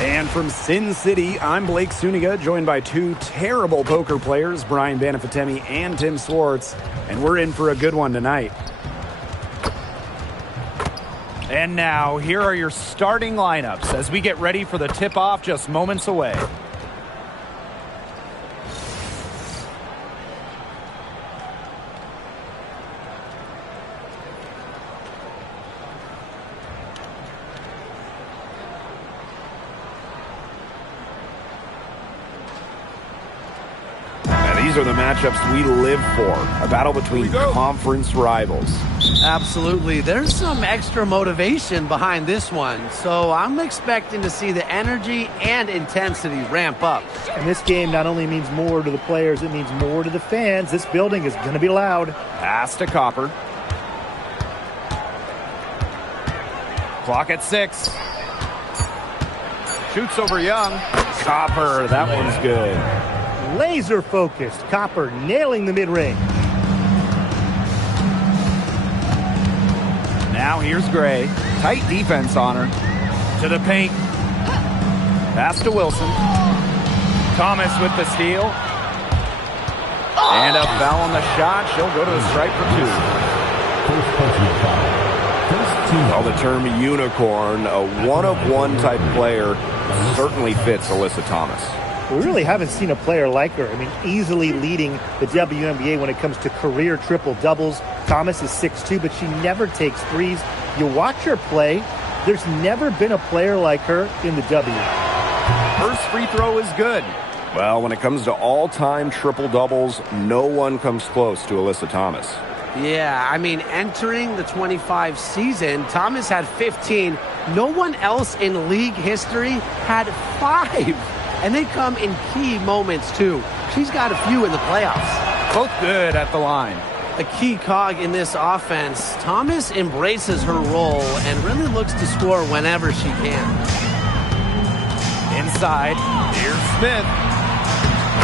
And from Sin City, I'm Blake Suniga, joined by two terrible poker players, Brian Banafitemi and Tim Swartz, and we're in for a good one tonight. And now, here are your starting lineups as we get ready for the tip-off just moments away. These are the matchups we live for, a battle between conference rivals. Absolutely. There's some extra motivation behind this one, so I'm expecting to see the energy and intensity ramp up. And this game not only means more to the players, it means more to the fans. This building is going to be loud. Pass to Copper. Clock at 6. Shoots over Young. Copper, that one's good. Laser focused. Copper nailing the mid-range. Now here's Gray. Tight defense on her. To the paint. Pass to Wilson. Thomas with the steal. And a foul on the shot. She'll go to the stripe for 2. Well, the term unicorn, a one-of-one type player, certainly fits Alyssa Thomas. We really haven't seen a player like her. I mean, easily leading the WNBA when it comes to career triple-doubles. Thomas is 6'2", but she never takes threes. You watch her play, there's never been a player like her in the W. First free throw is good. Well, when it comes to all-time triple-doubles, no one comes close to Alyssa Thomas. Yeah, I mean, entering the 25 season, Thomas had 15. No one else in league history had 5. And they come in key moments, too. She's got a few in the playoffs. Both good at the line. A key cog in this offense. Thomas embraces her role and really looks to score whenever she can. Inside, here's Smith.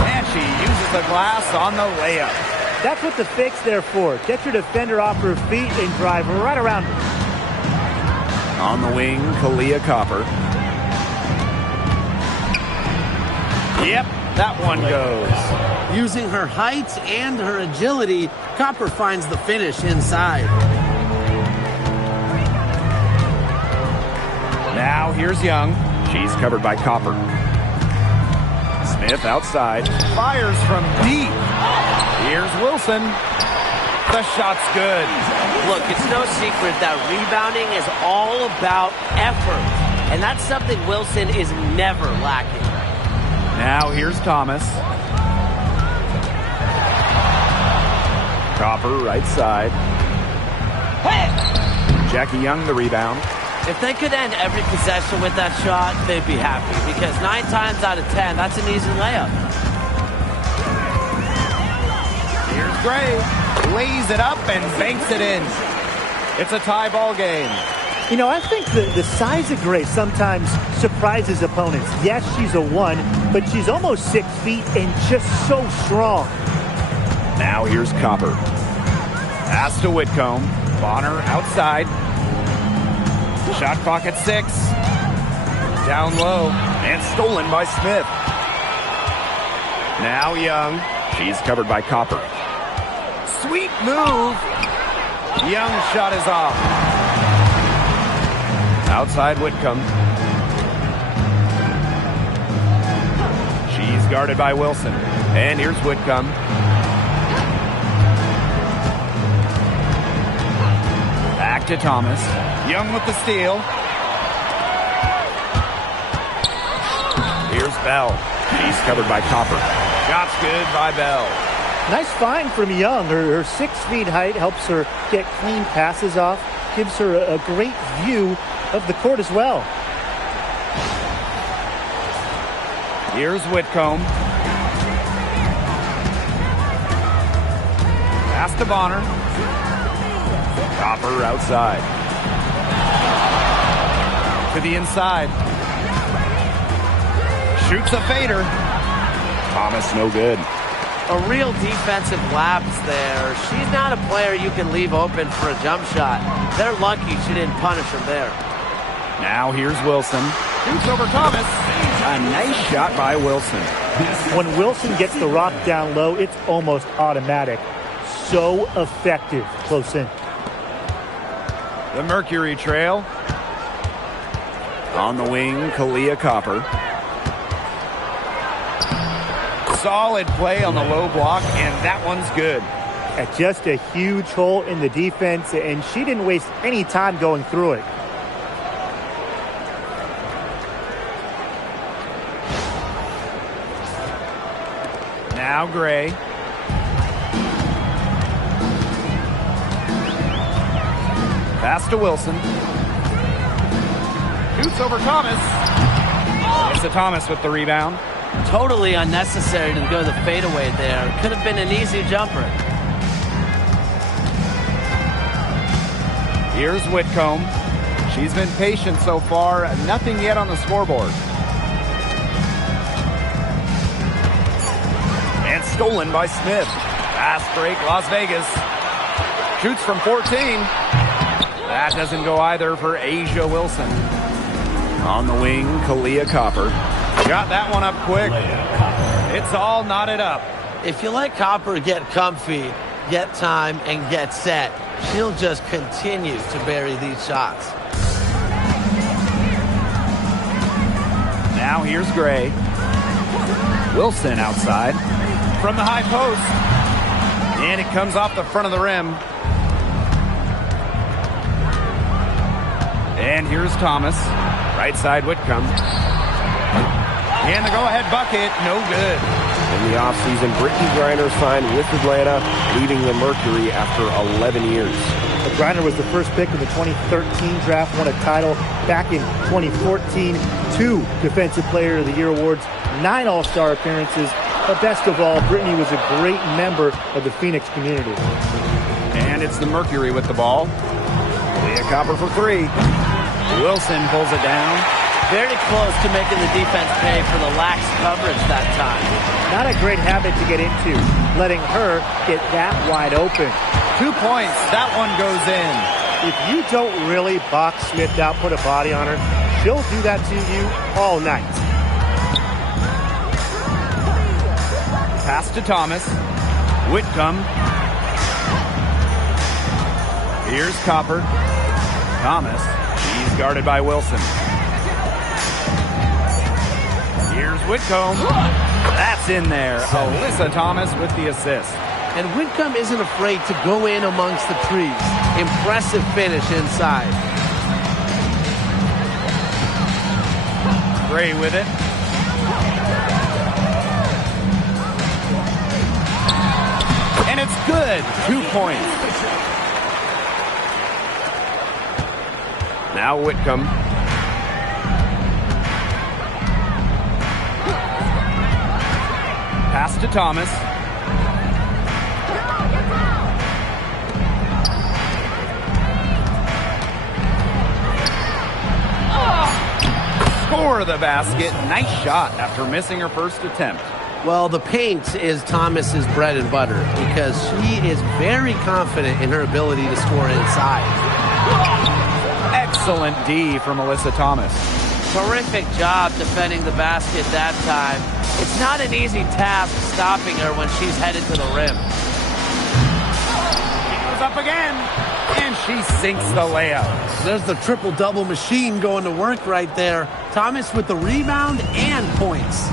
And she uses the glass on the layup. That's what the fake's there for. Get your defender off her feet and drive right around her. On the wing, Kalia Copper. Yep, that one goes. Using her height and her agility, Copper finds the finish inside. Now here's Young. She's covered by Copper. Smith outside. Fires from deep. Here's Wilson. The shot's good. Look, it's no secret that rebounding is all about effort. And that's something Wilson is never lacking. Now here's Thomas. Copper right side. Jackie Young the rebound. If they could end every possession with that shot, they'd be happy. Because 9 times out of 10, that's an easy layup. Here's Gray. Lays it up and banks it in. It's a tie ball game. You know, I think the size of Gray sometimes surprises opponents. Yes, she's a 1, but she's almost 6 feet and just so strong. Now here's Copper. Pass to Whitcomb. Bonner outside. Shot clock at 6. Down low. And stolen by Smith. Now Young. She's covered by Copper. Sweet move. Young's shot is off. Outside Whitcomb. She's guarded by Wilson. And here's Whitcomb. Back to Thomas. Young with the steal. Here's Bell. She's covered by Copper. Shot's good by Bell. Nice find from Young. Her 6 feet height helps her get clean passes off. Gives her a great view of the court as well. Here's Whitcomb. Pass to Bonner. Copper outside. To the inside. Shoots a fader. Thomas no good. A real defensive lapse there. She's not a player you can leave open for a jump shot. They're lucky she didn't punish him there. Now here's Wilson. Shoots over Thomas. A nice shot by Wilson. When Wilson gets the rock down low, it's almost automatic. So effective close in. The Mercury trail. On the wing, Kalia Copper. Solid play on the low block, and that one's good. Just a huge hole in the defense, and she didn't waste any time going through it. Now Gray. Pass to Wilson. Shoots over Thomas. It's Thomas with the rebound. Totally unnecessary to go the fadeaway there. Could have been an easy jumper. Here's Whitcomb. She's been patient so far. Nothing yet on the scoreboard. And stolen by Smith. Fast break, Las Vegas. Shoots from 14. That doesn't go either for Asia Wilson. On the wing, Kalia Copper. Got that one up quick. It's all knotted up. If you let Copper get comfy, get time, and get set, she'll just continue to bury these shots. Now here's Gray. Wilson outside. From the high post. And it comes off the front of the rim. And here's Thomas. Right side, Whitcomb. And the go-ahead bucket, no good. In the offseason, Brittany Griner signed with Atlanta, leaving the Mercury after 11 years. Griner was the first pick in the 2013 draft, won a title back in 2014, 2 Defensive Player of the Year awards, 9 All-Star appearances. But best of all, Brittany was a great member of the Phoenix community. And it's the Mercury with the ball. Leah Copper for 3. Wilson pulls it down. Very close to making the defense pay for the lax coverage that time. Not a great habit to get into, letting her get that wide open. 2 points. That one goes in. If you don't really box Smith out, put a body on her, she'll do that to you all night. Pass to Thomas. Whitcomb. Here's Copper. Thomas. He's guarded by Wilson. Here's Whitcomb. That's in there. Alyssa Thomas with the assist. And Whitcomb isn't afraid to go in amongst the trees. Impressive finish inside. Gray with it. And it's good. 2 points. Now Whitcomb. Pass to Thomas. Score the basket. Nice shot after missing her first attempt. Well, the paint is Thomas's bread and butter because she is very confident in her ability to score inside. Excellent D from Alyssa Thomas. Terrific job defending the basket that time. It's not an easy task stopping her when she's headed to the rim. She goes up again, and she sinks the layup. There's the triple-double machine going to work right there. Thomas with the rebound and points.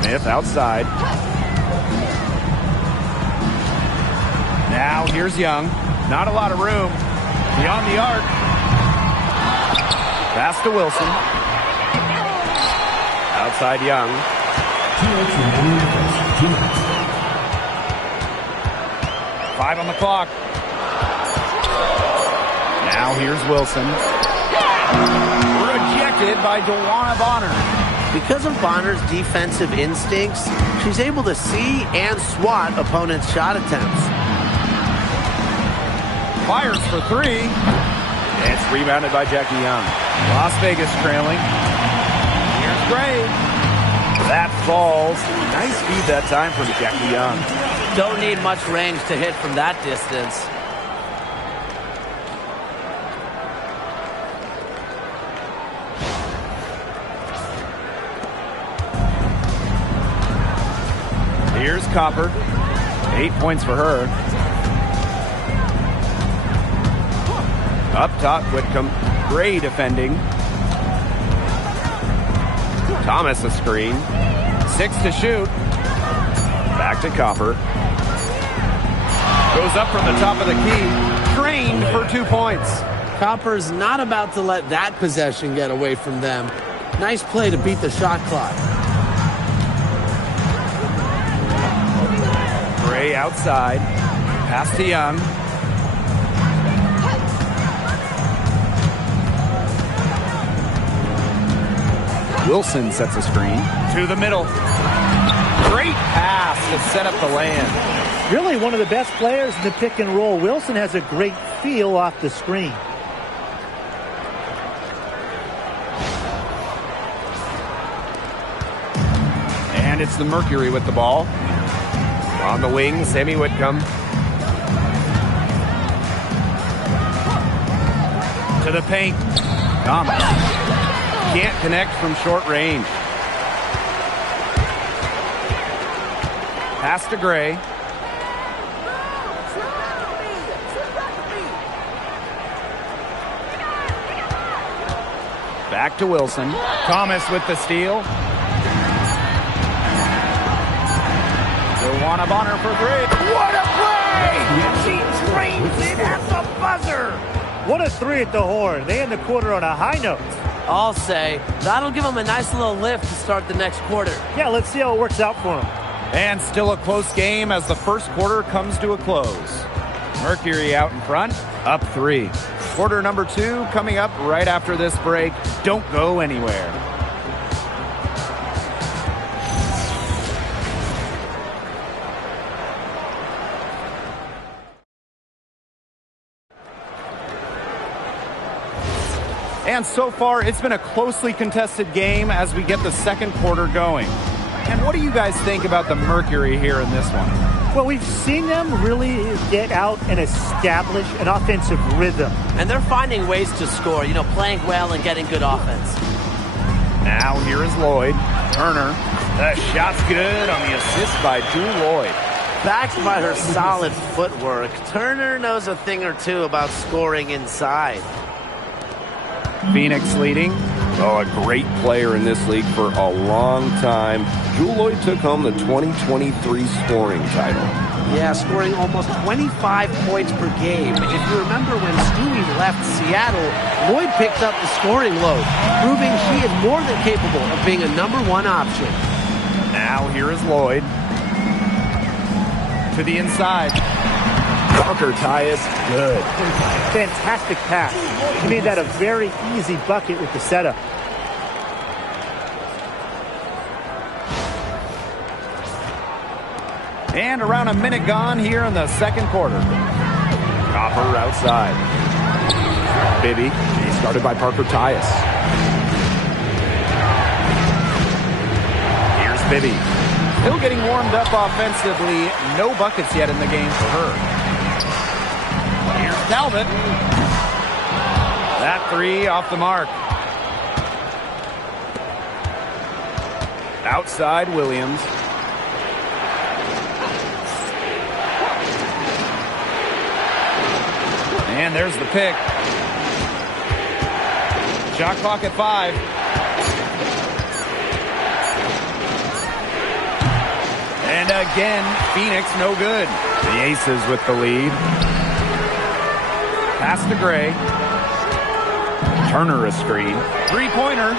Smith outside. Now here's Young. Not a lot of room. Beyond the arc. Pass to Wilson. Outside Young. 5 on the clock. Now here's Wilson. Rejected by DeWanna Bonner. Because of Bonner's defensive instincts, she's able to see and swat opponents' shot attempts. Fires for 3. It's rebounded by Jackie Young. Las Vegas trailing. Here's Gray. That falls. Nice feed that time from Jackie Young. Don't need much range to hit from that distance. Copper. 8 points for her. Up top, Whitcomb. Gray defending. Thomas a screen. 6 to shoot. Back to Copper. Goes up from the top of the key. Drained for 2 points. Copper's not about to let that possession get away from them. Nice play to beat the shot clock. Gray outside. Pass to Young. Wilson sets a screen. To the middle. Great pass to set up the land. Really one of the best players in the pick and roll. Wilson has a great feel off the screen. And it's the Mercury with the ball. On the wing, Sammy Whitcomb. To the paint. Thomas. Can't connect from short range. Pass to Gray. Back to Wilson. Thomas with the steal. Joanna Bonner for 3. What a play! She drains it at the buzzer. What a 3 at the horn. They end the quarter on a high note. I'll say that'll give them a nice little lift to start the next quarter. Yeah, let's see how it works out for them. And still a close game as the first quarter comes to a close. Mercury out in front, up 3. Quarter number 2 coming up right after this break. Don't go anywhere. And so far, it's been a closely contested game as we get the second quarter going. And what do you guys think about the Mercury here in this one? Well, we've seen them really get out and establish an offensive rhythm. And they're finding ways to score, playing well and getting good offense. Now here is Lloyd. Turner. The shot's good on the assist by Drew Lloyd. Backed by her solid footwork, Turner knows a thing or two about scoring inside. Phoenix leading. Oh, a great player in this league for a long time. Drew Lloyd took home the 2023 scoring title. Yeah, scoring almost 25 points per game. If you remember when Stewie left Seattle, Lloyd picked up the scoring load, proving she is more than capable of being a #1 option. Now here is Lloyd. To the inside. Parker Tyus, good. Fantastic pass. He made that a very easy bucket with the setup. And around a minute gone here in the second quarter. Copper outside. Bibby. He's started by Parker Tyus. Here's Bibby. Still getting warmed up offensively. No buckets yet in the game for her. Here's Talbot. That 3 off the mark. Outside Williams. And there's the pick. Shot clock at 5. And again, Phoenix no good. The Aces with the lead. Pass to Gray. Turner a screen. 3-pointer.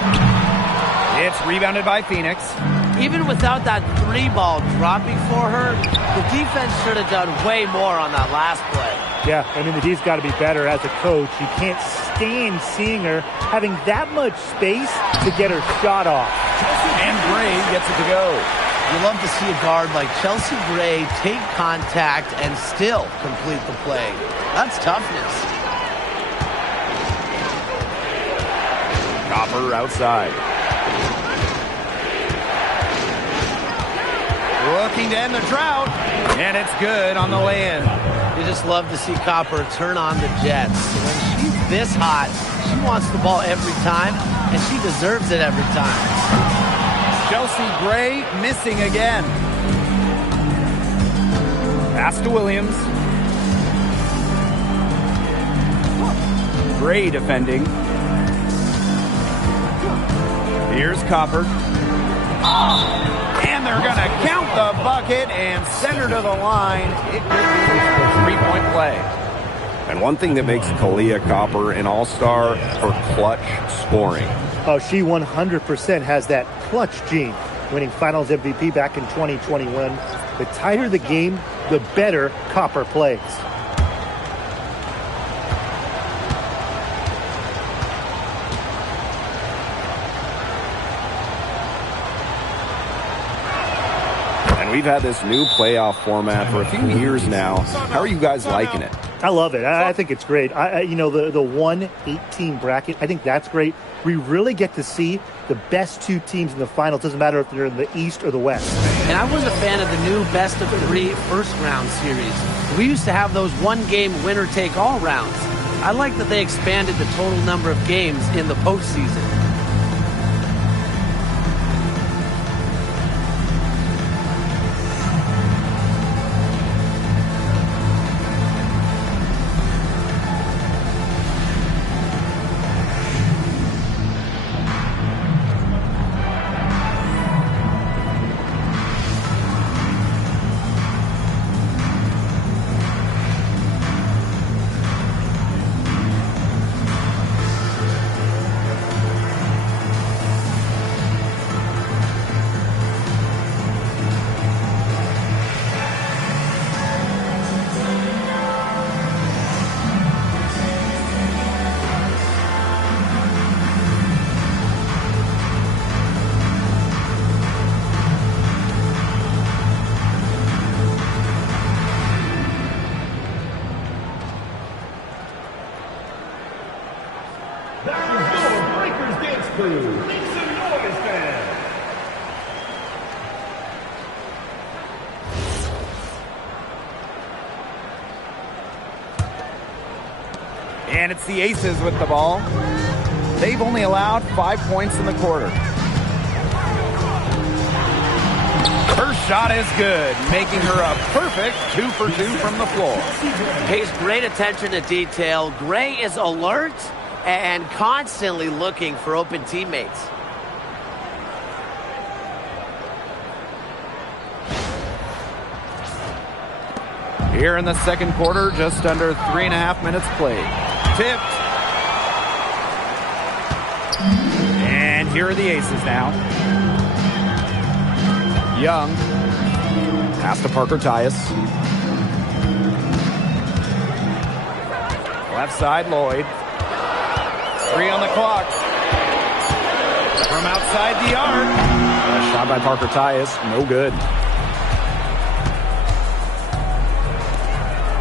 It's rebounded by Phoenix. Even without that 3-ball dropping for her, the defense should have done way more on that last play. Yeah, I mean, the D's got to be better as a coach. You can't stand seeing her having that much space to get her shot off. And Gray gets it to go. You love to see a guard like Chelsea Gray take contact and still complete the play. That's toughness. Copper outside. Looking to end the drought. And it's good on the lay-in. You just love to see Copper turn on the Jets. When she's this hot, she wants the ball every time, and she deserves it every time. Chelsea Gray missing again. Pass to Williams. Gray defending. Here's Copper. And they're going to count the bucket and send her to the line. It could be a three-point play. And one thing that makes Kalia Copper an all-star, her clutch scoring. Oh, she 100% has that clutch gene, winning Finals MVP back in 2021. The tighter the game, the better Copper plays. We've had this new playoff format for a few years now. How are you guys liking it? I love it. I think it's great. You know, the 1-18 bracket, I think that's great. We really get to see the best two teams in the final. It doesn't matter if they're in the East or the West. And I was a fan of the new best-of-3 first-round series. We used to have those one-game winner-take-all rounds. I like that they expanded the total number of games in the postseason. And it's the Aces with the ball. They've only allowed 5 points in the quarter. Her shot is good, making her a perfect 2 for 2 from the floor. Pays great attention to detail. Gray is alert and constantly looking for open teammates. Here in the second quarter, just under 3.5 minutes played. Tipped. And here are the Aces now. Young. Pass to Parker Tyus. Left side, Lloyd. 3 on the clock. From outside the arc. A shot by Parker Tyus. No good.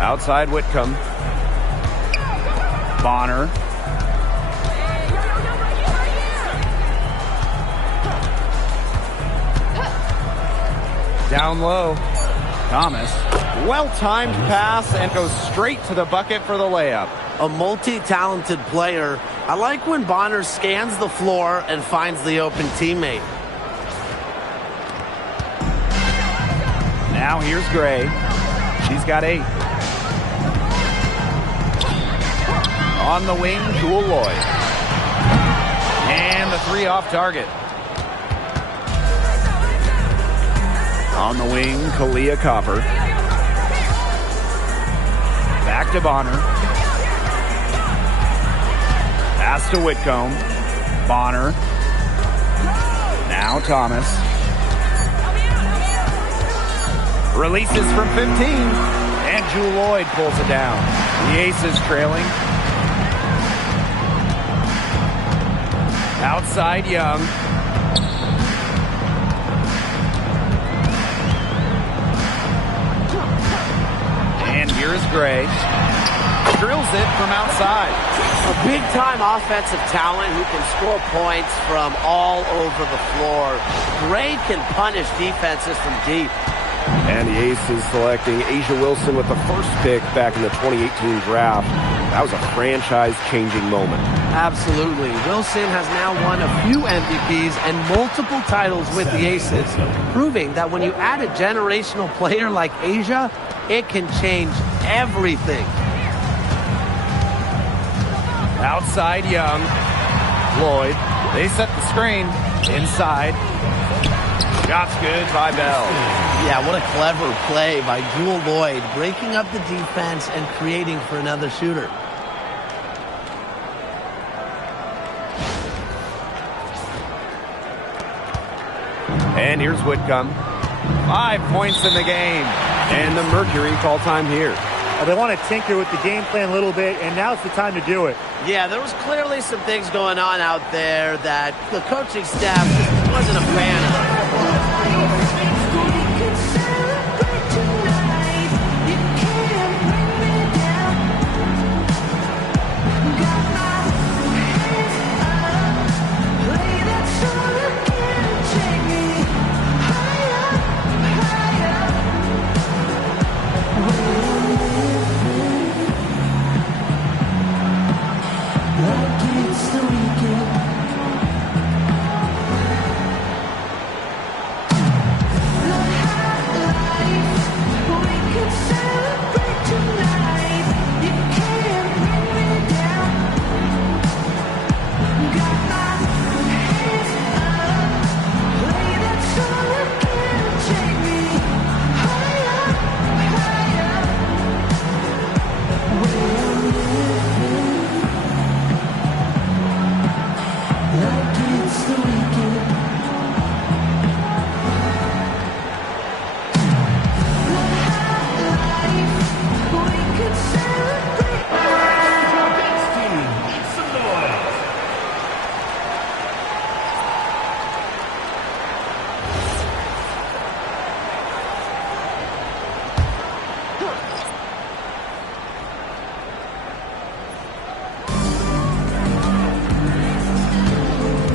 Outside Whitcomb. Bonner. Down low. Thomas. Well-timed pass and goes straight to the bucket for the layup. A multi-talented player. I like when Bonner scans the floor and finds the open teammate. Now here's Gray. She's got 8. On the wing, Jewel Lloyd. And the 3 off target. On the wing, Kalia Copper. Back to Bonner. Pass to Whitcomb. Bonner. Now Thomas. Releases from 15. And Jewel Lloyd pulls it down. The Aces trailing. Outside Young. And here's Gray. Drills it from outside. A big-time offensive talent who can score points from all over the floor. Gray can punish defenses from deep. And the Aces selecting Asia Wilson with the first pick back in the 2018 draft. That was a franchise-changing moment. Absolutely. Wilson has now won a few MVPs and multiple titles with the Aces, proving that when you add a generational player like Asia, it can change everything. Outside Young. Lloyd. They set the screen. Inside. Shot's good by Bell. Yeah, what a clever play by Jewel Lloyd, breaking up the defense and creating for another shooter. And here's Whitcomb. 5 points in the game. And the Mercury call time here. They want to tinker with the game plan a little bit, and now's the time to do it. Yeah, there was clearly some things going on out there that the coaching staff just wasn't a fan of.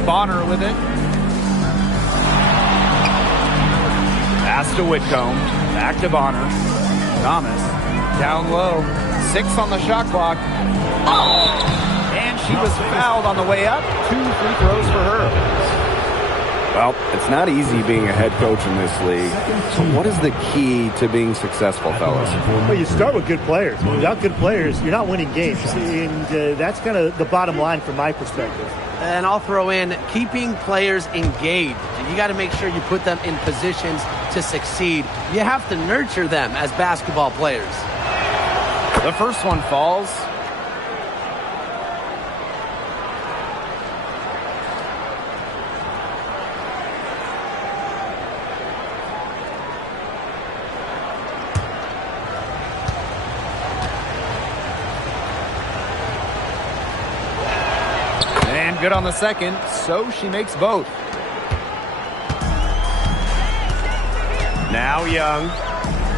Bonner with it. Pass to Whitcomb. Back to Bonner. Thomas down low. 6 on the shot clock. And she was fouled on the way up. 2 free throws for her. Well, it's not easy being a head coach in this league. So what is the key to being successful, fellas? Well, you start with good players. Without good players, you're not winning games. And that's kind of the bottom line from my perspective. And I'll throw in keeping players engaged. You got to make sure you put them in positions to succeed. You have to nurture them as basketball players. The first one falls. And good on the second, so she makes both. Now Young.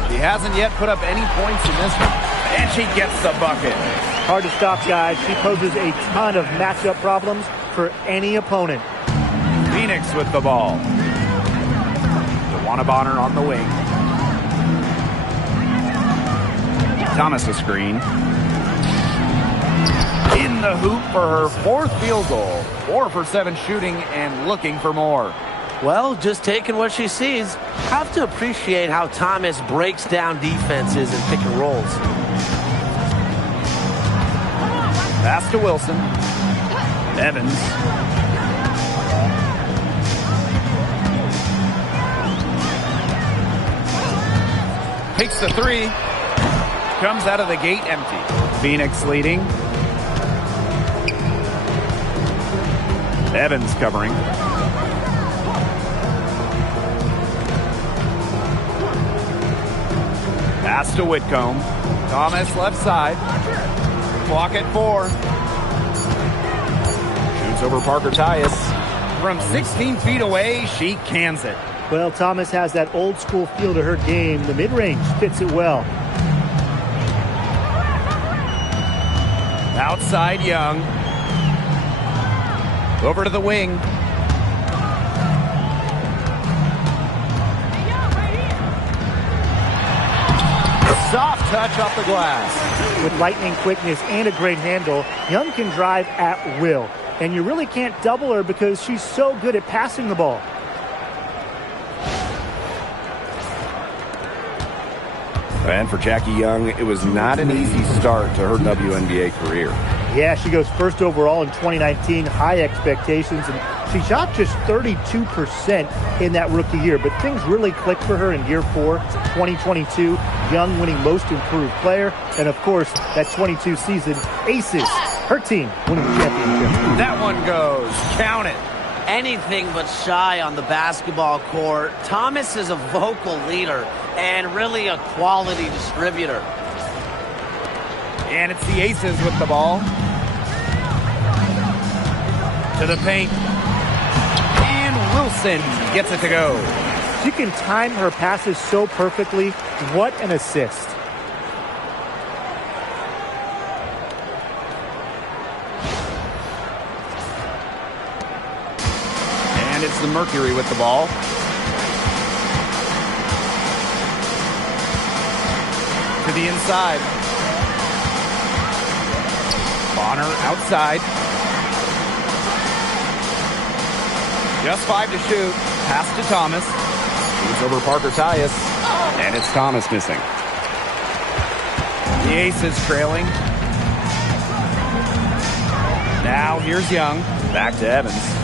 She hasn't yet put up any points in this one. And she gets the bucket. Hard to stop, guys. She poses a ton of matchup problems for any opponent. Phoenix with the ball. DeWanna Bonner on the wing. Thomas a screen. In the hoop for her 4th field goal. 4 for 7 shooting and looking for more. Well, just taking what she sees. Have to appreciate how Thomas breaks down defenses and pick and rolls. Pass to Wilson. Evans. Takes the 3. Comes out of the gate empty. Phoenix leading. Evans covering. Pass to Whitcomb. Thomas left side. Clock at 4. Shoots over Parker Tyus. From 16 feet away, she cans it. Well, Thomas has that old school feel to her game. The mid-range fits it well. Outside Young. Over to the wing. Soft touch off the glass. With lightning quickness and a great handle, Young can drive at will. And you really can't double her because she's so good at passing the ball. And for Jackie Young, it was not an easy start to her WNBA career. Yeah, she goes first overall in 2019, high expectations, and she shot just 32% in that rookie year. But things really clicked for her in year 4, 2022. Young winning most improved player, and of course, that 22 season, Aces, her team winning the championship. That one goes. Count it. Anything but shy on the basketball court. Thomas is a vocal leader and really a quality distributor. And it's the Aces with the ball. To the paint. And Wilson gets it to go. She can time her passes so perfectly. What an assist. And it's the Mercury with the ball. To the inside. Bonner outside. Just 5 to shoot. Pass to Thomas. Moves over Parker Tyus. And it's Thomas missing. The Aces trailing. Now here's Young. Back to Evans.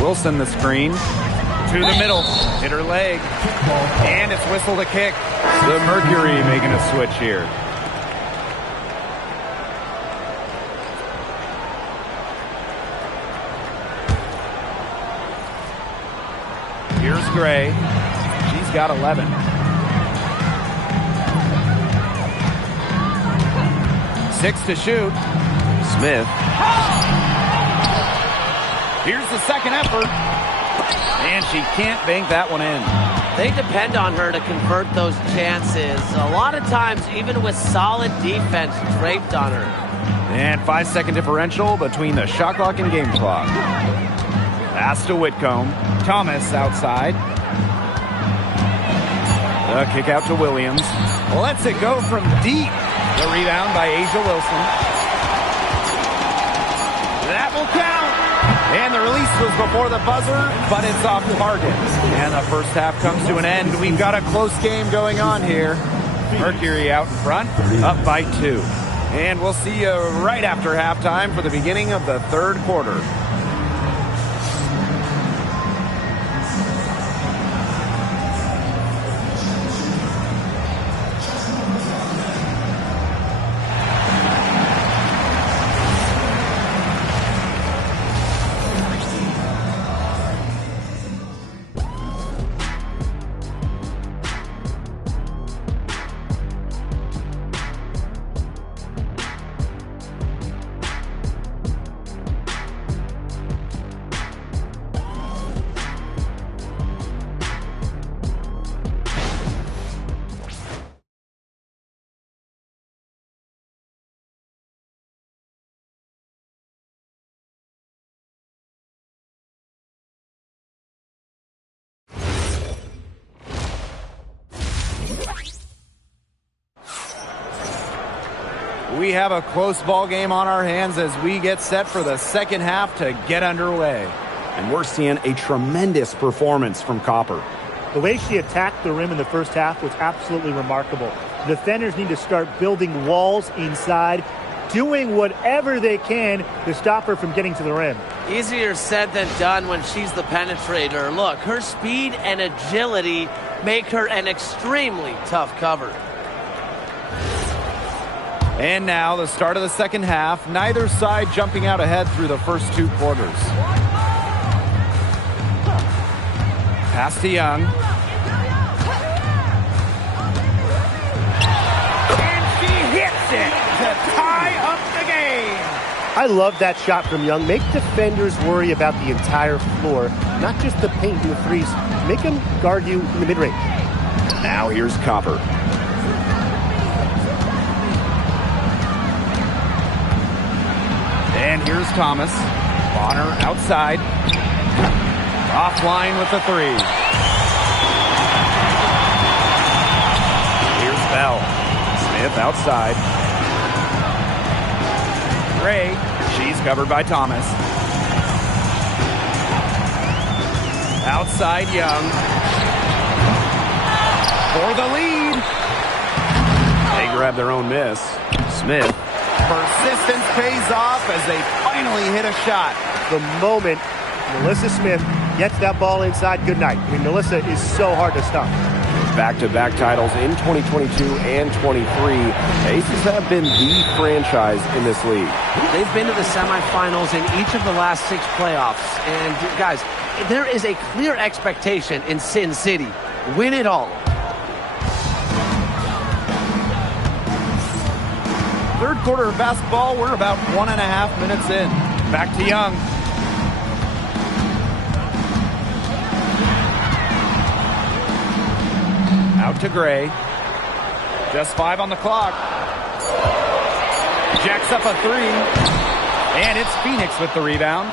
Wilson the screen. To the middle. Hit her leg. And it's whistle to kick. The Mercury making a switch here. Here's Gray. She's got 11. Six to shoot. Smith. Here's the second effort. And she can't bank that one in. They depend on her to convert those chances. A lot of times, even with solid defense draped on her. And 5-second differential between the shot clock and game clock. Pass to Whitcomb. Thomas outside. The kick out to Williams. Lets it go from deep. The rebound by Asia Wilson. That will count. And the release was before the buzzer, but it's off target. And the first half comes to an end. We've got a close game going on here. Mercury out in front, up by 2. And we'll see you right after halftime for the beginning of the third quarter. We have a close ball game on our hands as we get set for the second half to get underway. And we're seeing a tremendous performance from Copper. The way she attacked the rim in the first half was absolutely remarkable. Defenders need to start building walls inside, doing whatever they can to stop her from getting to the rim. Easier said than done when she's the penetrator. Look, her speed and agility make her an extremely tough cover. And now the start of the second half. Neither side jumping out ahead through the first 2 quarters. Pass to Young. And she hits it to tie up the game. I love that shot from Young. Make defenders worry about the entire floor, not just the paint and the threes. Make them guard you in the mid-range. Now here's Copper. And here's Thomas. Bonner outside. Offline with the 3. Here's Bell. Smith outside. Gray. She's covered by Thomas. Outside Young. For the lead. grab their own miss. Smith. Persistence pays off as they finally hit a shot. The moment Melissa Smith gets that ball inside, good night. I mean, Melissa is so hard to stop. Back-to-back titles in 2022 and 23. The Aces have been the franchise in this league. They've been to the semifinals in each of the last 6 playoffs. And, guys, there is a clear expectation in Sin City. Win it all. Third quarter of basketball, we're about 1.5 minutes in. Back to Young. Out to Gray. Just 5 on the clock. Jacks up a 3. And it's Phoenix with the rebound.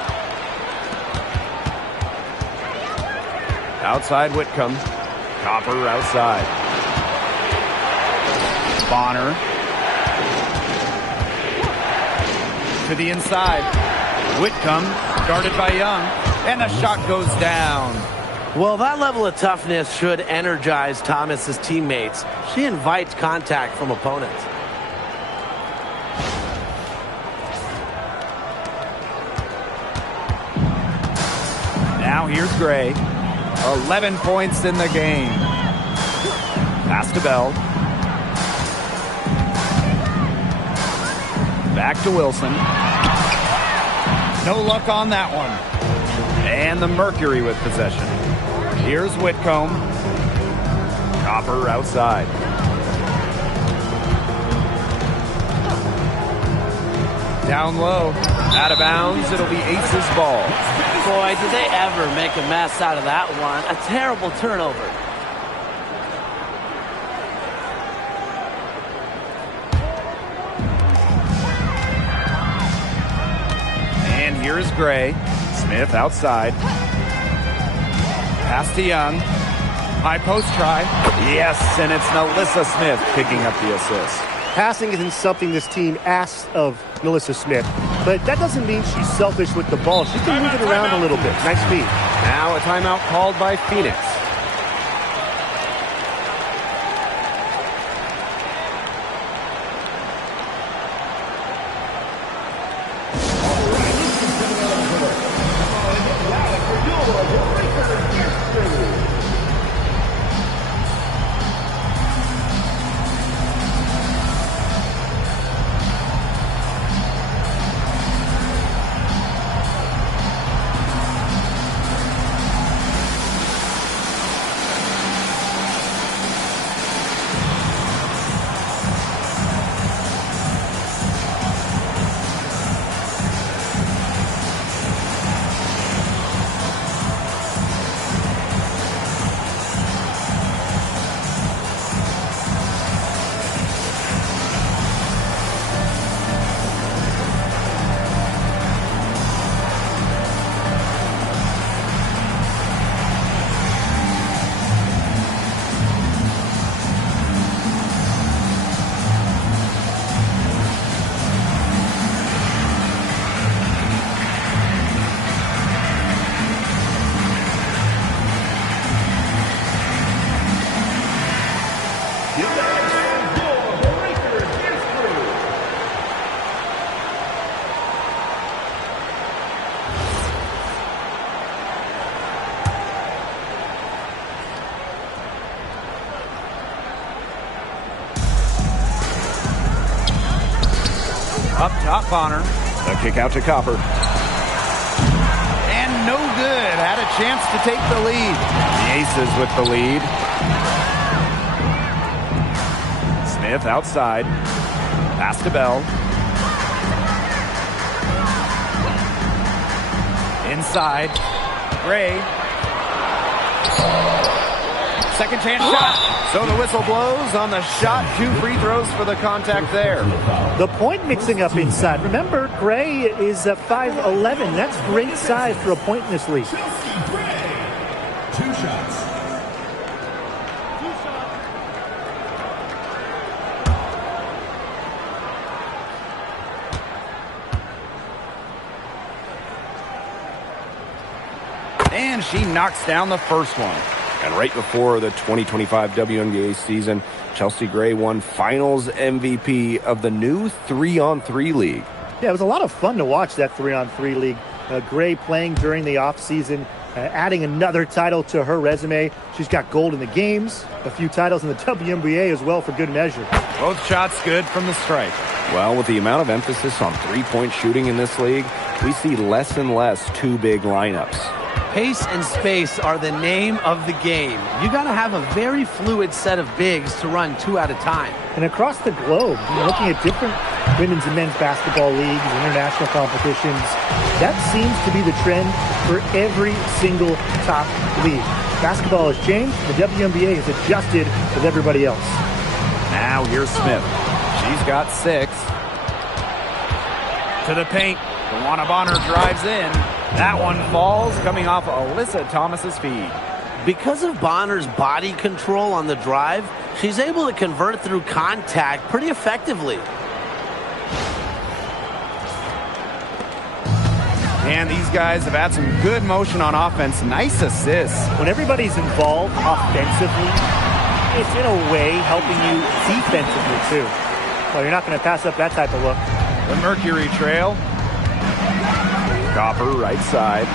Outside Whitcomb. Copper outside. Bonner. To the inside. Whitcomb guarded by Young. And the shot goes down. Well, that level of toughness should energize Thomas's teammates. She invites contact from opponents. Now here's Gray. 11 points in the game. Pass to Bell. Back to Wilson. No luck on that one. And the Mercury with possession. Here's Whitcomb. Copper outside. Down low. Out of bounds. It'll be Aces ball. Boy, did they ever make a mess out of that one. A terrible turnover. And here's Gray. Smith outside. Pass to Young. High post try. Yes, and it's Melissa Smith picking up the assist. Passing isn't something this team asks of Melissa Smith, but that doesn't mean she's selfish with the ball. She can move it around a little bit. Nice feed. Now a timeout called by Phoenix. Up top, Bonner. A kick out to Copper. And no good. Had a chance to take the lead. The Aces with the lead. Smith outside. Pass to Bell. Inside. Gray. Second chance shot. So the whistle blows on the shot. 2 free throws for the contact there. The point mixing up inside. Remember, Gray is 5'11". That's great size for a point in this league. 2 shots. And she knocks down the first one. And right before the 2025 WNBA season, Chelsea Gray won Finals MVP of the new 3-on-3 league. Yeah, it was a lot of fun to watch that 3-on-3 league. Gray playing during the offseason, adding another title to her resume. She's got gold in the games, a few titles in the WNBA as well for good measure. Both shots good from the stripe. Well, with the amount of emphasis on three-point shooting in this league, we see less and less two-big lineups. Pace and space are the name of the game. You got to have a very fluid set of bigs to run two at a time. And across the globe, looking at different women's and men's basketball leagues, international competitions, that seems to be the trend for every single top league. Basketball has changed. The WNBA has adjusted with everybody else. Now here's Smith. She's got 6. To the paint. Tawana Bonner drives in. That one falls, coming off Alyssa Thomas's feed. Because of Bonner's body control on the drive, she's able to convert through contact pretty effectively. And these guys have had some good motion on offense. Nice assists. When everybody's involved offensively, it's in a way helping you defensively too. Well, you're not going to pass up that type of look. The Mercury trail. Copper right side.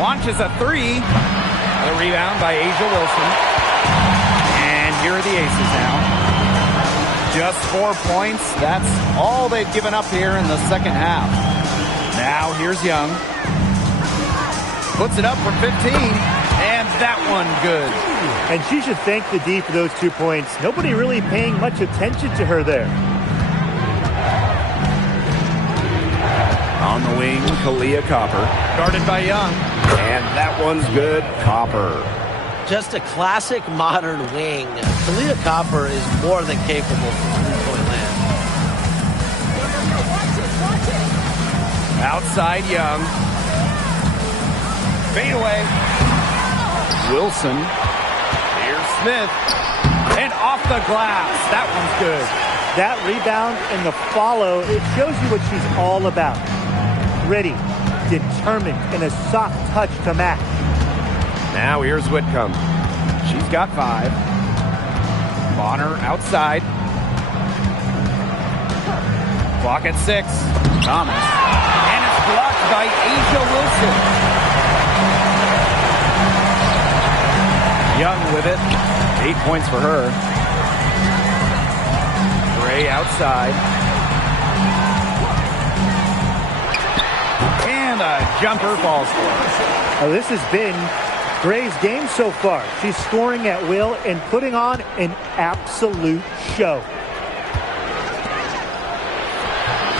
Launches a 3. The rebound by Asia Wilson. And here are the aces now. Just 4 points. That's all they've given up here in the second half. Now here's Young. Puts it up from 15. And that one good. And she should thank the D for those 2 points. Nobody really paying much attention to her there. On the wing, Kalia Copper. Guarded by Young. And that one's good. Copper. Just a classic modern wing. Kalia Copper is more than capable from three-point land. Outside Young. Fade away. Wilson. Here's Smith. And off the glass. That one's good. That rebound and the follow, it shows you what she's all about. Ready, determined, and a soft touch to match. Now here's Whitcomb. She's got 5. Bonner outside. Clock at 6. Thomas. And it's blocked by Asia Wilson. Young with it. 8 points for her. Gray outside. And a jumper falls for her. This has been Gray's game so far. She's scoring at will and putting on an absolute show.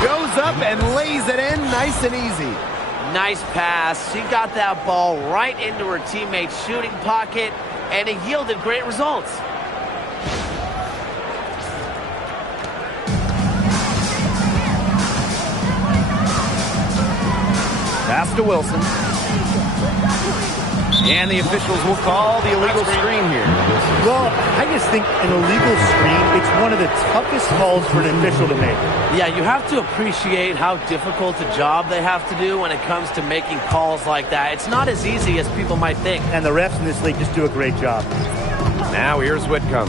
Goes up and lays it in nice and easy. Nice pass. She got that ball right into her teammate's shooting pocket, and it yielded great results. Pass to Wilson. And the officials will call the illegal screen here. Well, I just think an illegal screen, it's one of the toughest calls for an official to make. Yeah, you have to appreciate how difficult a job they have to do when it comes to making calls like that. It's not as easy as people might think. And the refs in this league just do a great job. Now here's Whitcomb.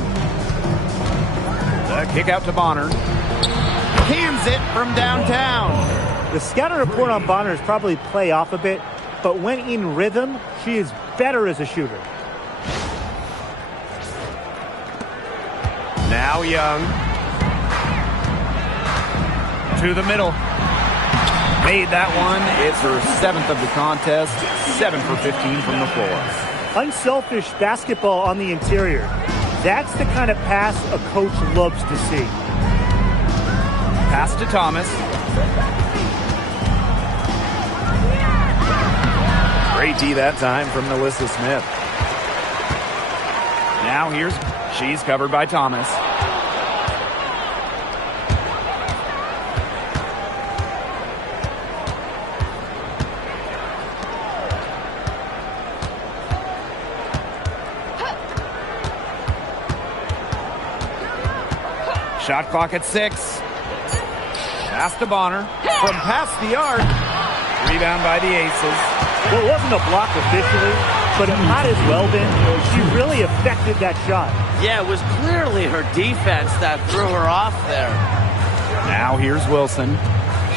The kick out to Bonner. Cans it from downtown. The scouting report on Bonner is probably play off a bit, but when in rhythm, she is better as a shooter. Now Young. To the middle. Made that one. It's her 7th of the contest. 7 for 15 from the floor. Unselfish basketball on the interior. That's the kind of pass a coach loves to see. Pass to Thomas. Great D that time from Alyssa Smith. Now she's covered by Thomas. Shot clock at 6. Pass to Bonner from past the arc. Rebound by the Aces. Well, it wasn't a block officially, but it might as well been. She really affected that shot. Yeah, it was clearly her defense that threw her off there. Now here's Wilson.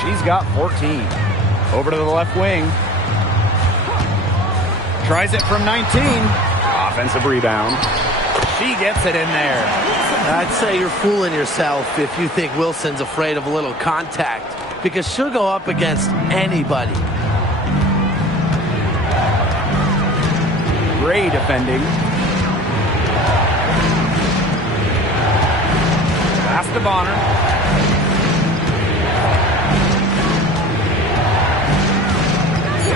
She's got 14. Over to the left wing. Tries it from 19. Offensive rebound. She gets it in there. I'd say you're fooling yourself if you think Wilson's afraid of a little contact, because she'll go up against anybody. Gray defending. Pass to Bonner.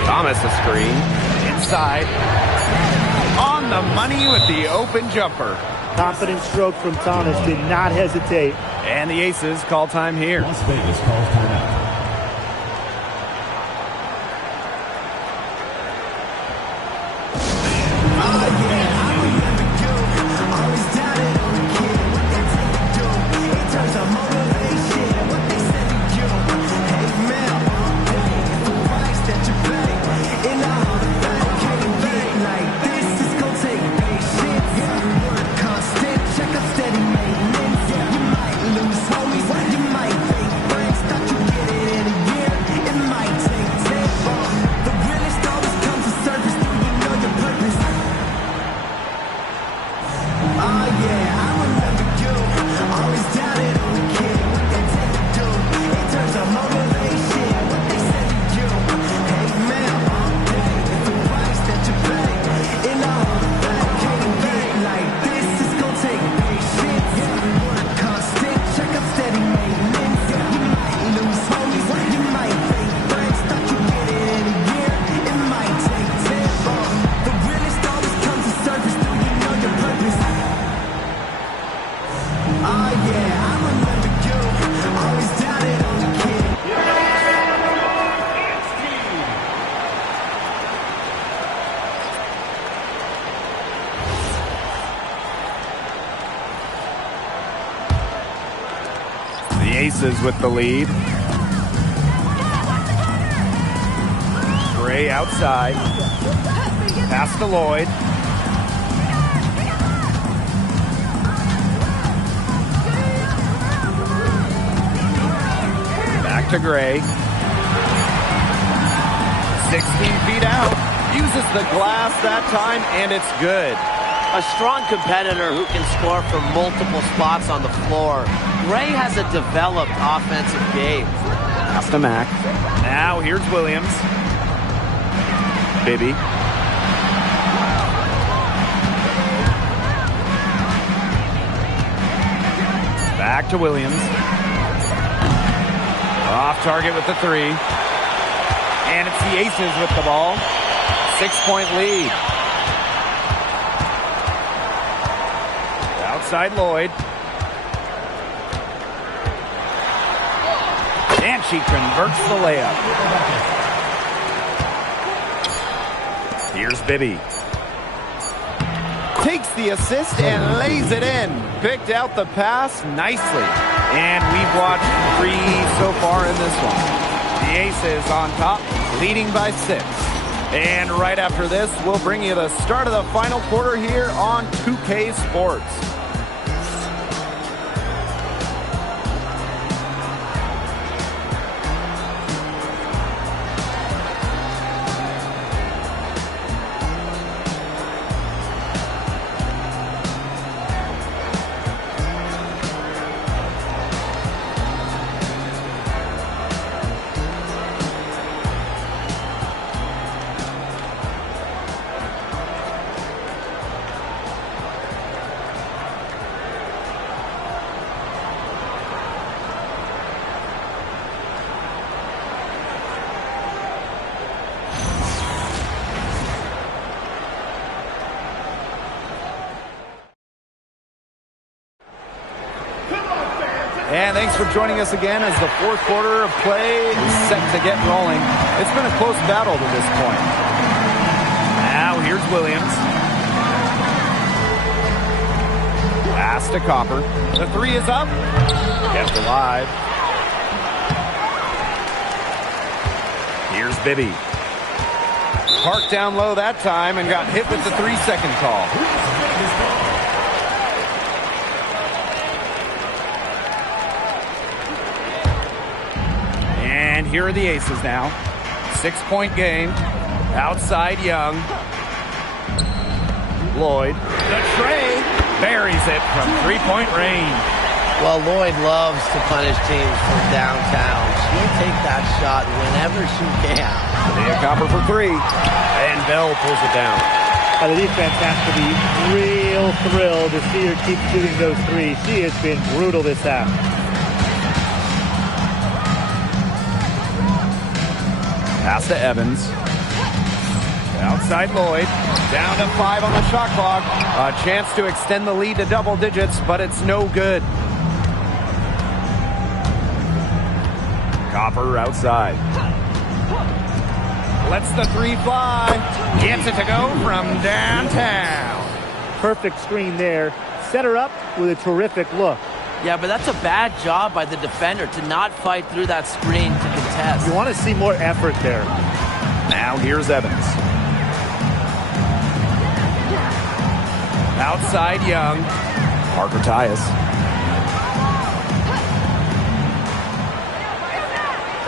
Thomas a screen. Inside. On the money with the open jumper. Confident stroke from Thomas, did not hesitate. And the Aces call time here. Las Vegas calls timeout. Aces with the lead. Gray outside. Pass to Lloyd. Back to Gray. 16 feet out. Uses the glass that time, and it's good. A strong competitor who can score from multiple spots on the floor. Gray has a developed offensive game. Pass to Mack. Now here's Williams. Bibby. Back to Williams. Off target with the three. And it's the Aces with the ball. 6-point lead. Outside Lloyd. And she converts the layup. Here's Bibby. Takes the assist and lays it in. Picked out the pass nicely. And we've watched 3 so far in this one. The Aces on top, leading by 6. And right after this, we'll bring you the start of the final quarter here on 2K Sports. And thanks for joining us again as the fourth quarter of play is set to get rolling. It's been a close battle to this point. Now here's Williams. Pass to Copper. The three is up. Kept alive. Here's Bibby. Parked down low that time and got hit with the 3-second call. And here are the aces now. 6-point game. Outside Young. Lloyd. The tray. Buries it from 3-point range. Well, Lloyd loves to punish teams from downtown. She'll take that shot whenever she can. Leah Copper for 3. And Bell pulls it down. The defense has to be real thrilled to see her keep shooting those threes. She has been brutal this half. Pass to Evans. Outside Lloyd. Down to 5 on the shot clock. A chance to extend the lead to double digits, but it's no good. Copper outside. Lets the 3 fly. Gets it to go from downtown. Perfect screen there. Set her up with a terrific look. Yeah, but that's a bad job by the defender to not fight through that screen to contest. You want to see more effort there. Now here's Evans. Outside Young. Parker Tyus.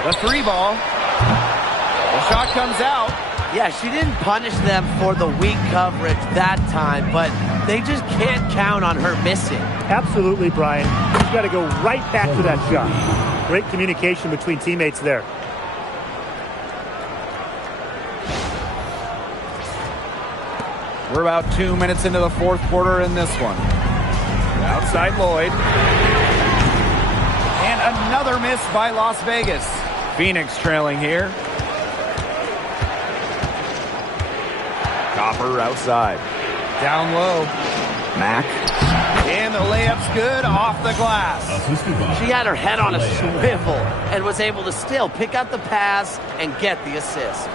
The 3 ball. The shot comes out. Yeah, she didn't punish them for the weak coverage that time, but they just can't count on her missing. Absolutely, Brian. She's got to go right back to that shot. Great communication between teammates there. We're about 2 minutes into the fourth quarter in this one. Outside Lloyd. And another miss by Las Vegas. Phoenix trailing here. Copper outside. Down low. Mack. And the layup's good off the glass. She had her head on a swivel and was able to still pick up the pass and get the assist.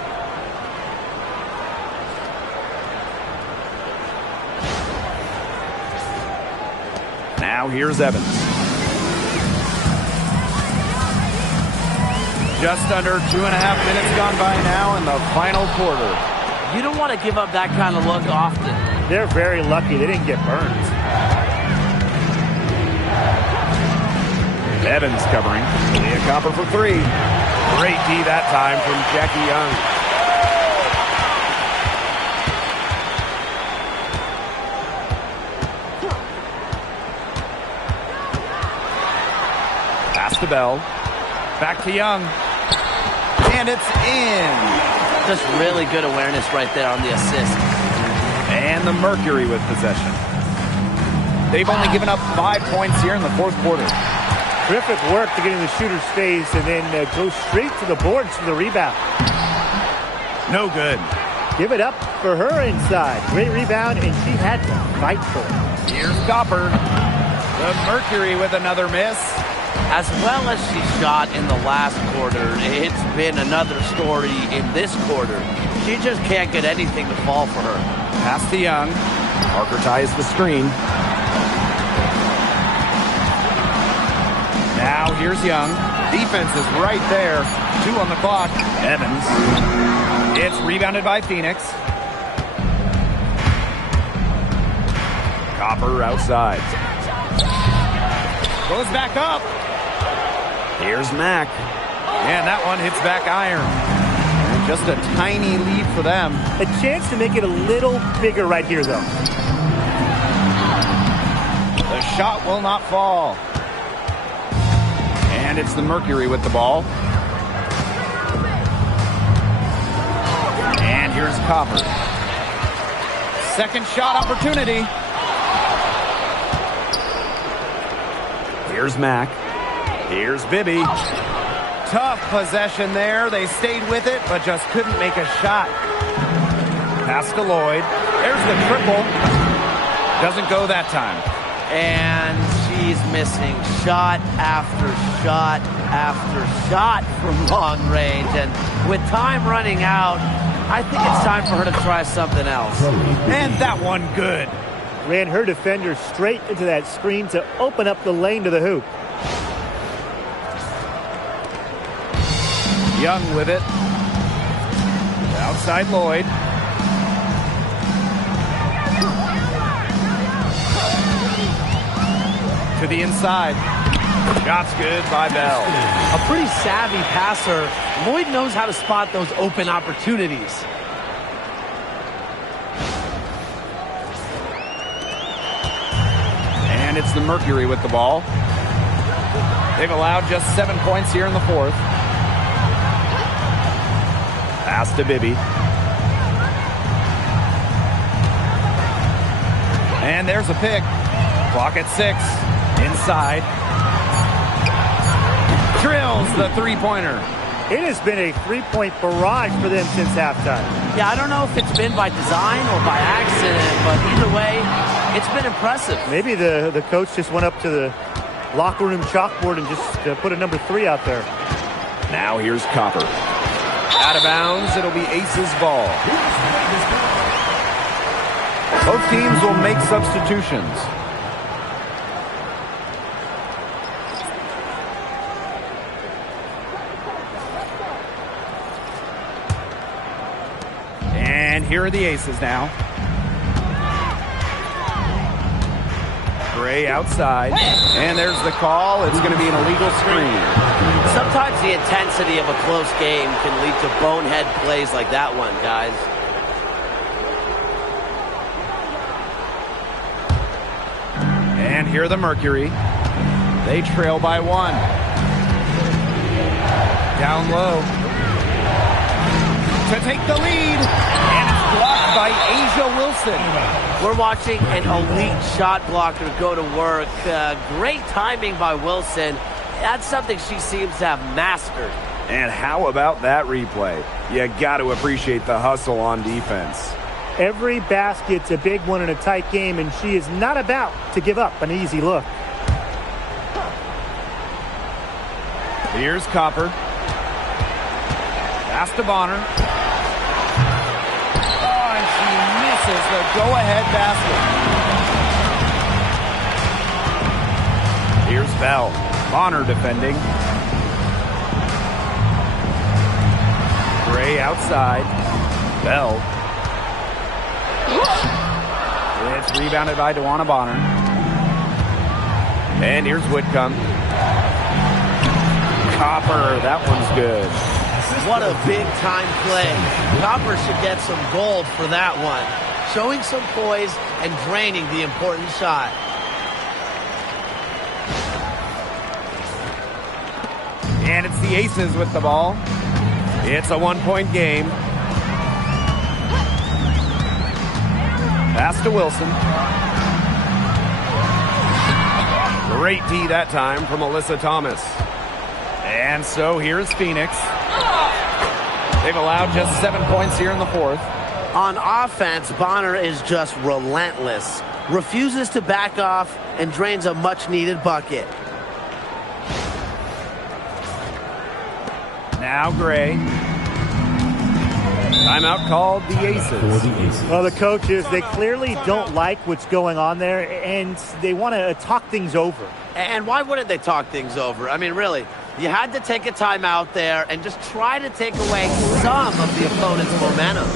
Now here's Evans. Just under 2.5 minutes gone by now in the final quarter. You don't want to give up that kind of look often. They're very lucky they didn't get burned. Evans covering. Leah Copper for 3. Great D that time from Jackie Young. Pass to Bell. Back to Young. And it's in. Just really good awareness right there on the assist. And the Mercury with possession. They've only given up 5 points here in the fourth quarter. Terrific work to get in the shooter's face and then go straight to the boards for the rebound. No good. Give it up for her inside. Great rebound, and she had to fight for it. Here's Copper. The Mercury with another miss. As well as she shot in the last quarter, it's been another story in this quarter. She just can't get anything to fall for her. Pass to Young. Parker ties the screen. Now here's Young. Defense is right there. 2 on the clock. Evans. It's rebounded by Phoenix. Copper outside. Goes back up. Here's Mack. And that one hits back iron. And just a tiny lead for them. A chance to make it a little bigger right here, though. The shot will not fall. And it's the Mercury with the ball. And here's Copper. Second shot opportunity. Here's Mack. Here's Bibby. Tough possession there. They stayed with it, but just couldn't make a shot. Pass to Lloyd. There's the triple. Doesn't go that time. And she's missing shot after shot after shot from long range. And with time running out, I think it's time for her to try something else. And that one good. Ran her defender straight into that screen to open up the lane to the hoop. Young with it. Outside Lloyd. To the inside. Shot's good by Bell. A pretty savvy passer. Lloyd knows how to spot those open opportunities. And it's the Mercury with the ball. They've allowed just 7 points here in the fourth. Pass to Bibby. And there's a pick. Clock at 6. Inside. Drills the three-pointer. It has been a three-point barrage for them since halftime. Yeah, I don't know if it's been by design or by accident, but either way, it's been impressive. Maybe the coach just went up to the locker room chalkboard and just put a number 3 out there. Now here's Copper. Out of bounds, it'll be Aces ball. Both teams will make substitutions. And here are the Aces now. Gray outside. And there's the call. It's going to be an illegal screen. Sometimes the intensity of a close game can lead to bonehead plays like that one, guys. And here are the Mercury. They trail by 1. Down low. To take the lead. And it's blocked by Asia Wilson. We're watching an elite shot blocker go to work. Great timing by Wilson. That's something she seems to have mastered. And how about that replay? You got to appreciate the hustle on defense. Every basket's a big one in a tight game, and she is not about to give up an easy look. Here's Copper. Pass to Bonner. Oh, and she misses the go-ahead basket. Here's Bell. Bonner defending. Gray outside. Bell. It's rebounded by DeWanna Bonner. And here's Whitcomb. Copper, that one's good. What a big-time play. Copper should get some gold for that one. Showing some poise and draining the important shot. And it's the Aces with the ball. It's a one-point game. Pass to Wilson. Great D that time from Alyssa Thomas. And so here's Phoenix. They've allowed just 7 points here in the fourth. On offense, Bonner is just relentless. Refuses to back off and drains a much-needed bucket. Now Gray. Timeout called the Aces. Well, the coaches, they clearly don't like what's going on there, and they want to talk things over. And why wouldn't they talk things over? I mean, really, you had to take a timeout there and just try to take away some of the opponent's momentum.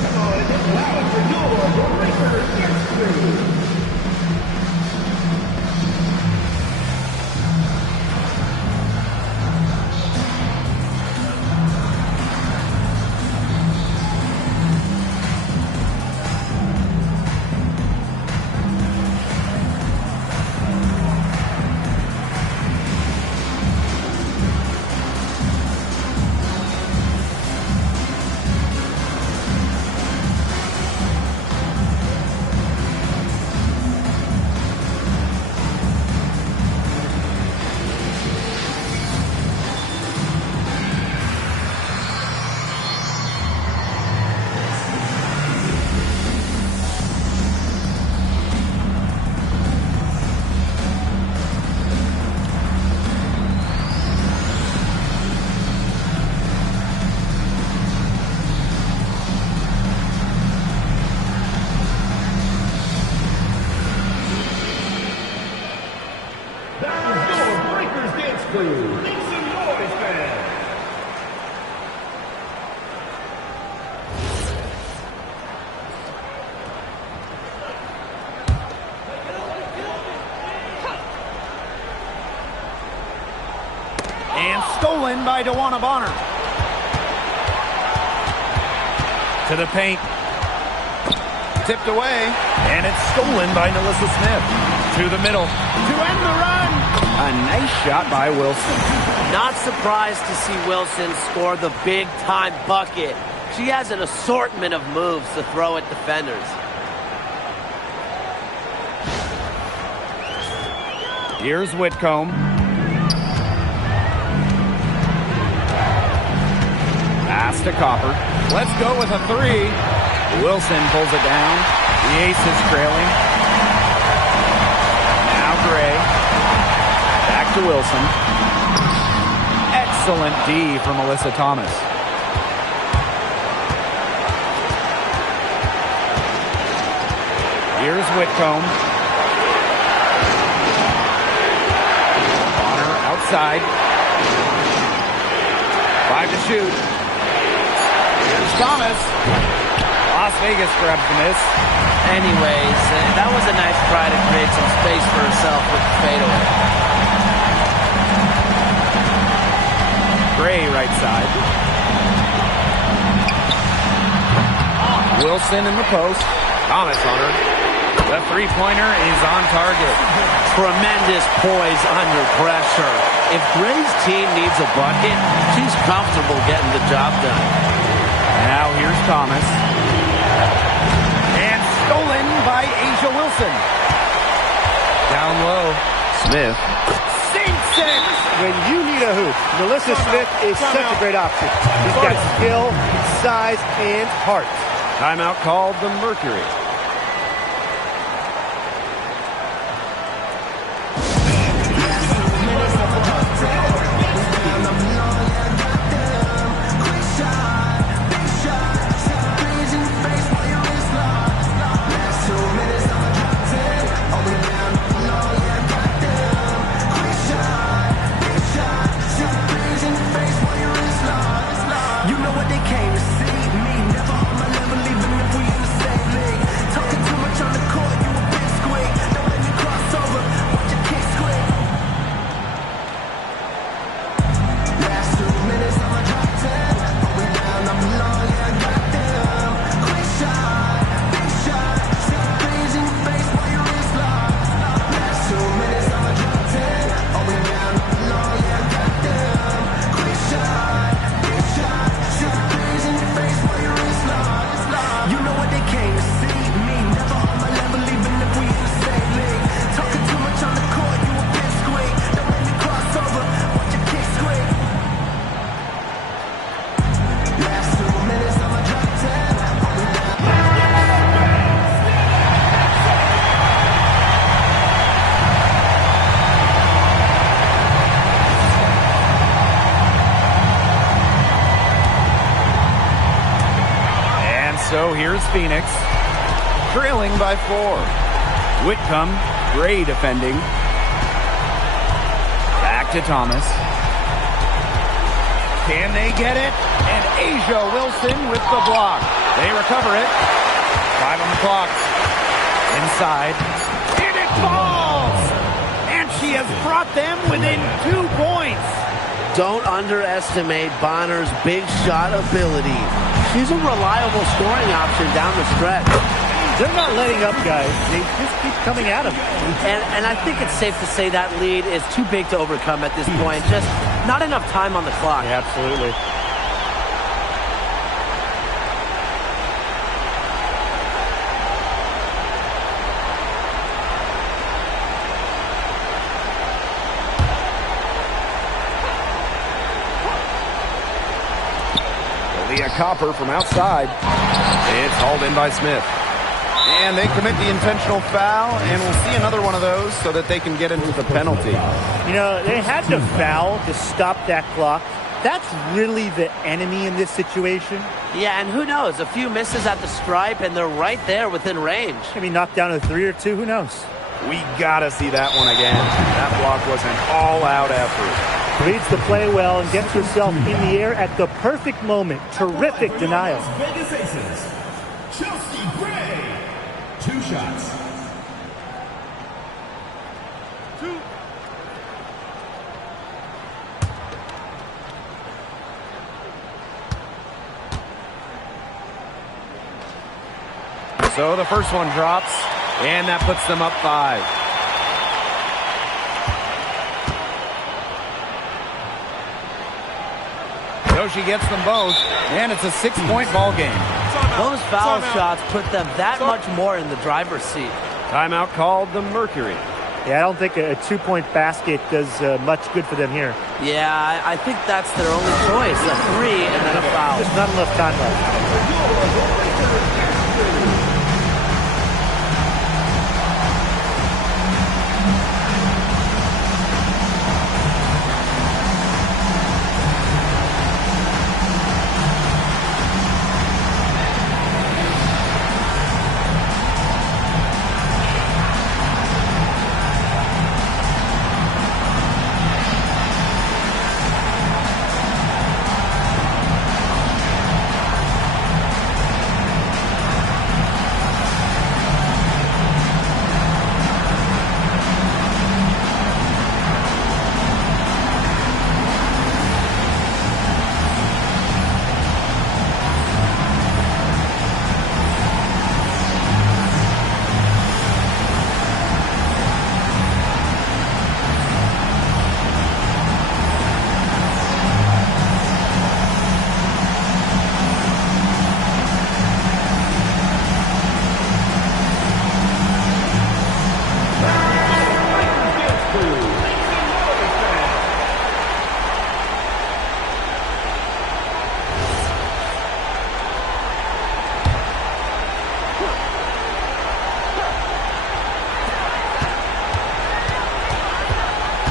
And stolen by DeWanna Bonner. To the paint. Tipped away. And it's stolen by Nalissa Smith. To the middle. To end the run. A nice shot by Wilson. Not surprised to see Wilson score the big-time bucket. She has an assortment of moves to throw at defenders. Here's Whitcomb. Pass to Copper. Let's go with a three. Wilson pulls it down. The ace is trailing. Now Gray. Back to Wilson. Excellent D from Alyssa Thomas. Here's Whitcomb. Bonner outside. 5 to shoot. Here's Thomas. Las Vegas grabs the miss. Anyways, that was a nice try to create some space for herself with the fadeaway. Gray right side. Wilson in the post. Thomas on her. The three-pointer is on target. Tremendous poise under pressure. If Gray's team needs a bucket, she's comfortable getting the job done. Now here's Thomas. And stolen by Asia Wilson. Down low. Smith. Sinks it! When you need a hoop, Nalissa Smith is such a great option. She's got skill, size, and heart. Timeout called the Mercury. So here's Phoenix, trailing by 4. Whitcomb, Gray defending. Back to Thomas. Can they get it? And Asia Wilson with the block. They recover it. 5 on the clock. Inside. And it falls! And she has brought them within 2 points. Don't underestimate Bonner's big shot ability. She's a reliable scoring option down the stretch. They're not letting up, guys. They just keep coming at them. And I think it's safe to say that lead is too big to overcome at this point. Just not enough time on the clock. Yeah, absolutely. Copper from outside. It's hauled in by Smith. And they commit the intentional foul, and we'll see another one of those so that they can get into the penalty. You know, they had to foul to stop that clock. That's really the enemy in this situation. Yeah, and who knows? A few misses at the stripe, and they're right there within range. Maybe knock down a 3 or 2, who knows? We gotta see that one again. That block was an all-out effort. Reads the play well and gets herself in the air at the perfect moment. Terrific denial. Vegas Aces, Chelsea Gray. 2 shots. 2. So the first one drops, and that puts them up 5. So she gets them both, and it's a 6-point ball game. Those foul shots put them that much more in the driver's seat. Timeout called the Mercury. Yeah, I don't think a 2-point basket does much good for them here. Yeah, I think that's their only choice, a 3 and then a foul. There's not enough time left.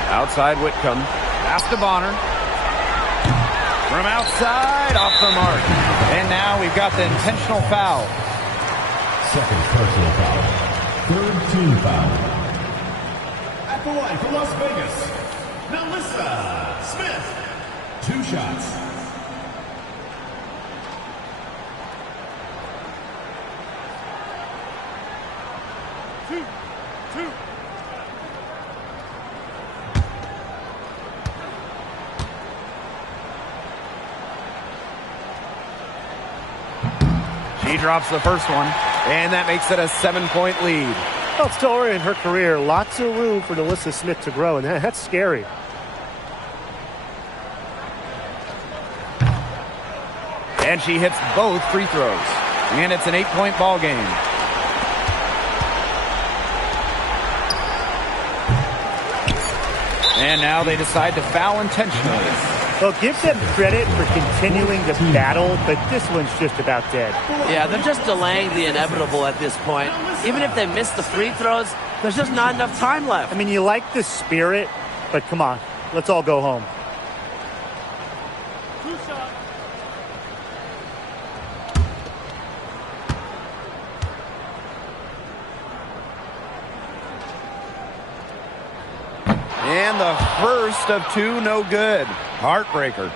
Outside Whitcomb. Pass to Bonner. From outside, off the mark. And now we've got the intentional foul. Second personal foul. Third team foul. At the line for Las Vegas, Melissa Smith. 2 shots. She drops the first one, and that makes it a 7-point lead. Well, still early in her career, lots of room for Melissa Smith to grow, and that's scary. And she hits both free throws, and it's an 8-point ball game. And now they decide to foul intentionally. Well, give them credit for continuing to battle, but this one's just about dead. Yeah, they're just delaying the inevitable at this point. Even if they miss the free throws, there's just not enough time left. I mean, you like the spirit, but come on, let's all go home. And the first of 2, no good. Heartbreaker.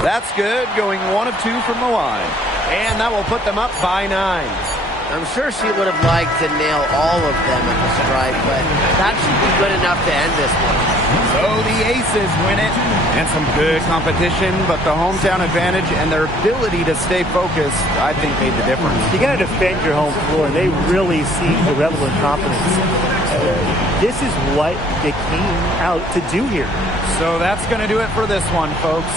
That's good, going 1 of 2 from the line. And that will put them up by 9. I'm sure she would have liked to nail all of them at the stripe, but that should be good enough to end this one. So the Aces win it, and some good competition, but the hometown advantage and their ability to stay focused, I think, made the difference. You got to defend your home floor, and they really seem to revel in confidence. This is what they came out to do here. So that's going to do it for this one, folks.